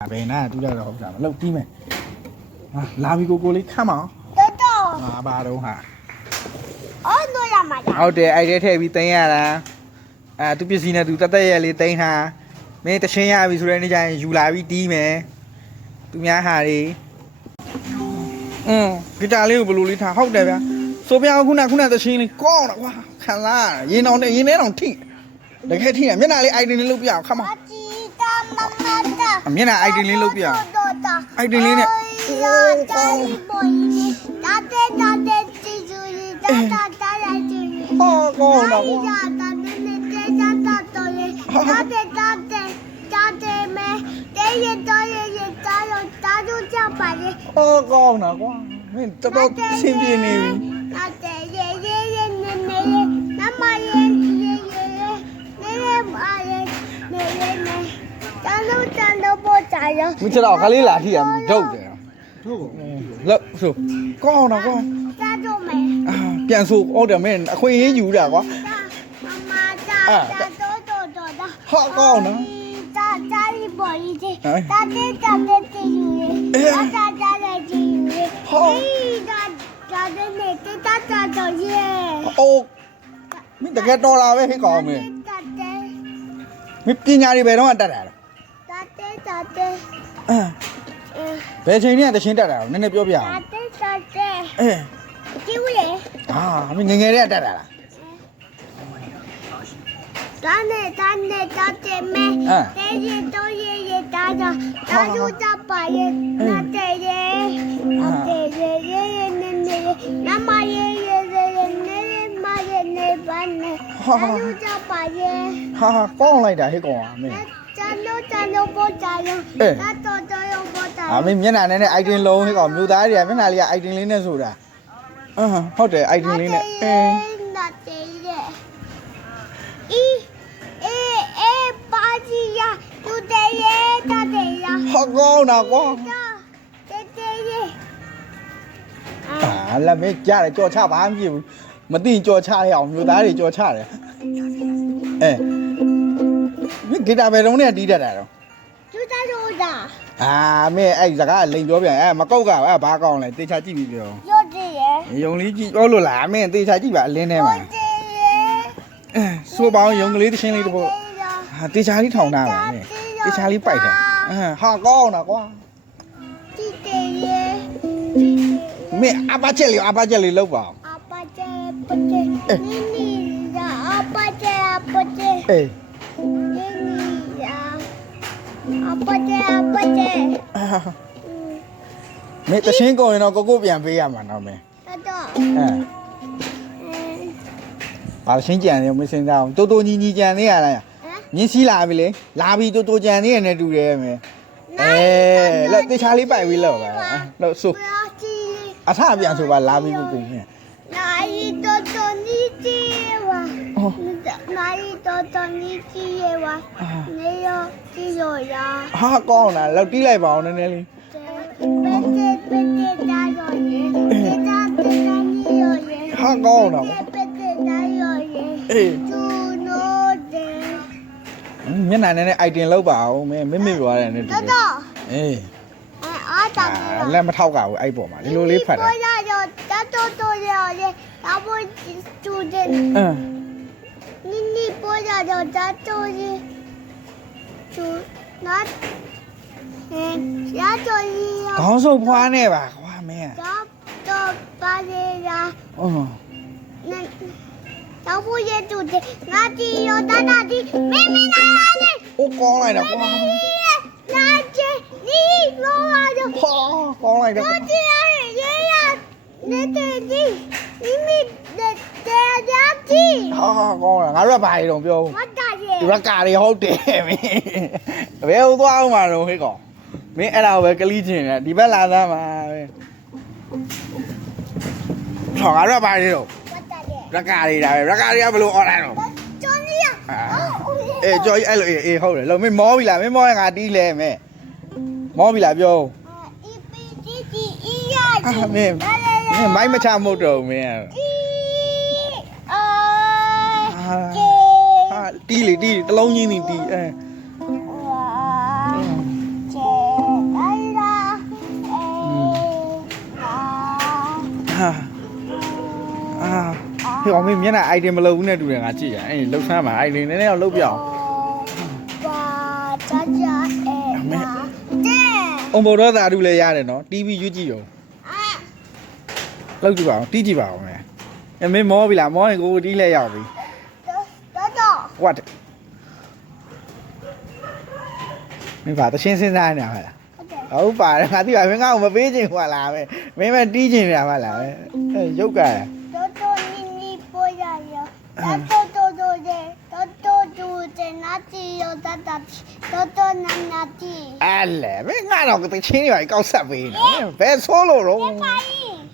ဘယ်နာတူးရတော့ဟုတ်တာမလုပ်ပြီးမယ်ဟာလာပြီကိုလေးခတ်မအောင်ဟာဘာတော့ဟာအော်တို့ရမှာလားဟုတ်တယ်အဲ့ထဲထည့်ပြီးတင်ရတာသူပစ္စည်းနဲ့သူတက်ရက်လေးတင်ထားမင်းတချင်းရပြီဆိုတဲ့နေ့ကျရင်ယူလာပြီးတီးမယ်သူများဟာတွေဂီတာလေးကိုဘယ်လိုလေးထားဟုတ်တယ်ဗျာဆိုပြခုနတချင်းလေးကောင်းတာကွာခံလာရင်အောင်နဲ့ရင်ထဲတော့ထိတကယ်ထိတယ်မျက်နှာလေး item လေးလုပ်ပြအောင်ခတ်မမျက်နှာ item လေးလုပ်ပြအောင် item လေးနဲ့ဟောကောင်းတော့ကွာဟောကောင်းတော့ကွာမင်းတော်တော်ဆင်းပြေနေပြီမင်းတော့ခလေးလာထိရမဒုတ်တယ်ဟုတ်လို့ဆိုကောင်းတော့ကွာပြန်ဆိုဟုတ်တယ်မင်းအခွင့်အရေးယူတာကွာဟောကောင်းနော်ပေါ်ကြီးတာတဲ့ယူရဲတာတဲ့ယူရဲဟေးတာတဲ့နဲ့တာတော့ရဲအိုးမင်းတကယ်တော်လာပဲဟိကောင်မင်းမင်းပညာတွေဘယ်တော့မှတတ်တာလဲတာတဲ့ဘယ်ချိန်နဲ့တချင်းတတ်တာလဲနည်းနည်းပြောပြအောင်တာတဲ့ကြည့်ဦးလေမင်းငယ်တည်းကတတ်တာလားတာနဲ့မဲတဲ့ရတော့ရတာတာယူကြပါရဲ့နာတဲ့ရနေနမရနေမရနေပါနဲ့တာယူကြပါရဲ့ကောင်းလိုက်တာဟဲ့ကောင်မင်းကျန်လို့ပေါ်ကြရောတာတော့ပေါ်ကြမင်းမျက်နှာနဲ့ item လုံးဟဲ့ကောင်မြို့သားတွေကမျက်နှာလေးက item လေးနဲ့ဆိုတာဟုတ်တယ် item လေးနဲ့နာတဲ့ရပါကြီးရသူတဲ့ရတာတဲ့ရဟောကောင်းတော့ကွာတဲ့ရလာမင်းကြားတယ်ကြော်ချပါမဖြစ်ဘူးမသိကြော်ချရအောင်မြို့သားတွေကြော်ချတယ်မင်းဂီတာဘယ်တော့နဲ့တီးတတ်တာတော့သူတာလို့တာမင်းအဲ့စကားလိန်ပြောပြန်မကောက်ကဘာကောင်းလဲတေချာကြည့်ပြီးပြောရော့တည်ရယုံလေးကြည့်ပြောလို့လားမင်းတေချာကြည့်ပါအလင်းထဲမှာဆိုပေါင်းယုံကလေးတစ်ချင်းလေးတစ်ပုတ်တေချာလေးထောင်ထားပါမင်းတေချာလေးပိုက်တာဟာကောင်းတာကွာတီးတယ်ရမင်းအပါချက်လေးလောက်ပါအပါချက်ပတဲ့နီရာအပါချက်ပတဲ့နီရာအပါချက်မင်းတချင်းကုန်ရင်တော့ကိုပြန်ပေးရမှာနော်မင်းဘာရှင်းကြံနေမစင်သားတိုးညီကြံနေရလားမြင်းစီးလာပြီလေလာပြီတိုးကြံနေရနဲ့တူတယ်မင်းလက်တေချာလေးပိုက်ပြီးလောက်ပါလို့ဆိုအထပြန်ဆိုပါလာပြီကိုမင်းနိုင်တိုညီကြီးဝါနိုင်တိုညီကြီးဝါနေရောကြည့်ရောရာကောင်းလားလောက်တီးလိုက်ပါအောင်နည်းနည်းလေးပက်တာရောရေတာနီရောရေကောင်းတော့ပက်တာရောရေသူနိုတဲ့မျက်နှာနဲ့ item လောက်ပါအောင်မင်းပြောရတယ်နဲ့တူတယ်အားတာလက်မထောက်ကဘူးအဲ့ပေါ်မှာဒီလိုလေးဖတ်တာပေါ်ရတော့တိုးရရေဒါပေါ်သူတဲ့နီပေါ်ရတော့တိုးရသူနတ်ရတော့ရခေါင်းစုပ်ဖွားနေပါကွာမင်းတော့ပါလေရာတော့ဘူးရတူတဲ့ငါတီရောတာတီမင်းနာလေကောင်းလိုက်တာကွာနာချီနီလောရတော့ကောင်းလိုက်တာနာချီရေရနေတဲ့ဒီမိတဲ့ရာတီကောင်းလားငါရက်ပါရီတော့ပြောရက်ကာတွေဟုတ်တယ်မင်းဘယ်ဟိုသွားအောင်မှာတော့ဟဲ့ကောင်မင်းအဲ့ဒါပဲကလီးချင်တယ်ဒီဘက်လာသားမှာပဲငါရက်ပါရီတော့ရက်ကာတွေဒါပဲရက်ကာတွေကဘယ်လိုអော်လိုက်တော့ကျော်ကြီးကျော်ကြီးအဲ့လိုဟုတ်တယ်လို့မင်းမောပြီလားမင်းမောရင်ငါတီးလဲမဲမောပြီလားပြောမင်းမိုက်မချမို့တော့မင်းတီးလေတီးတလုံးချင်းတီး ဖေအောင်မင်းမျက်နှာ item မလုပ်ဘူးနဲ့တူတယ်ငါကြည့်ရအဲ့လှုပ်ဆမ်းမှာ item နည်းနည်းတော့လှုပ်ပြအောင် ပါချာချာအဲနာတဲ့ အုံဘော်တော့သာဓုလည်းရတယ်နော် TV ရွကြည့်ရော အာ လှုပ်ကြည့်ပါအောင်တီးကြည့်ပါအောင်မယ်အမင်းမောပြီလားမောရင်ကိုတီးလဲရောက်ပြီ တော့ what မင်းပါတရှင်းစဉ်းစားနေတာဟုတ်လား ဟုတ်တယ် ဟုတ်ပါတယ်ငါသိပါမင်းငါ့ကိုမပေးချင်ဘူးလားပဲမင်းမတီးချင်နေတာမလားပဲအဲရုပ်ကရ တော့နီပေါ်ရရတော့တဲ့နာတီရောတတ်တော့နာတီ အဲ့လေမင်းငါတော့တချင်းတွေပါကောက်ဆက်ပေးနေဘယ်ဆိုးလို့တော့ ခိုင်း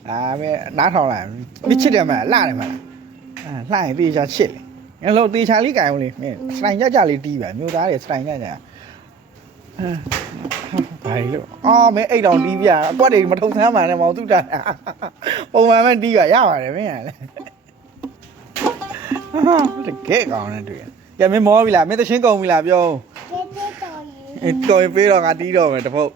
အာမင်းနားထောင်လိုက်မချစ်တယ်မလားလှတယ်မလားအာလှရင်တေချာချစ်လေငါလို့တေချာလေးကြိုင်အောင်လေမင်းစတိုင်ကြကြလေးတီးပါမျိုးသားတွေစတိုင်ကြကြဘာလို့အော်မင်းအိတ်တောင်တီးပြအကွက်တွေမထုံဆမ်းမှန်းနဲ့မောင်သူတာပုံမှန်ပဲတီးပါရပါတယ်မင်းကလည်းတကယ်ကောင်းနေတွေ့ရမင်းမောပြီလားမင်းတချင်းကုန်ပြီလားပြော တဲ့တော်ရီ တော်ရင်ပေးတော့ငါတီးတော့မယ်တပုတ်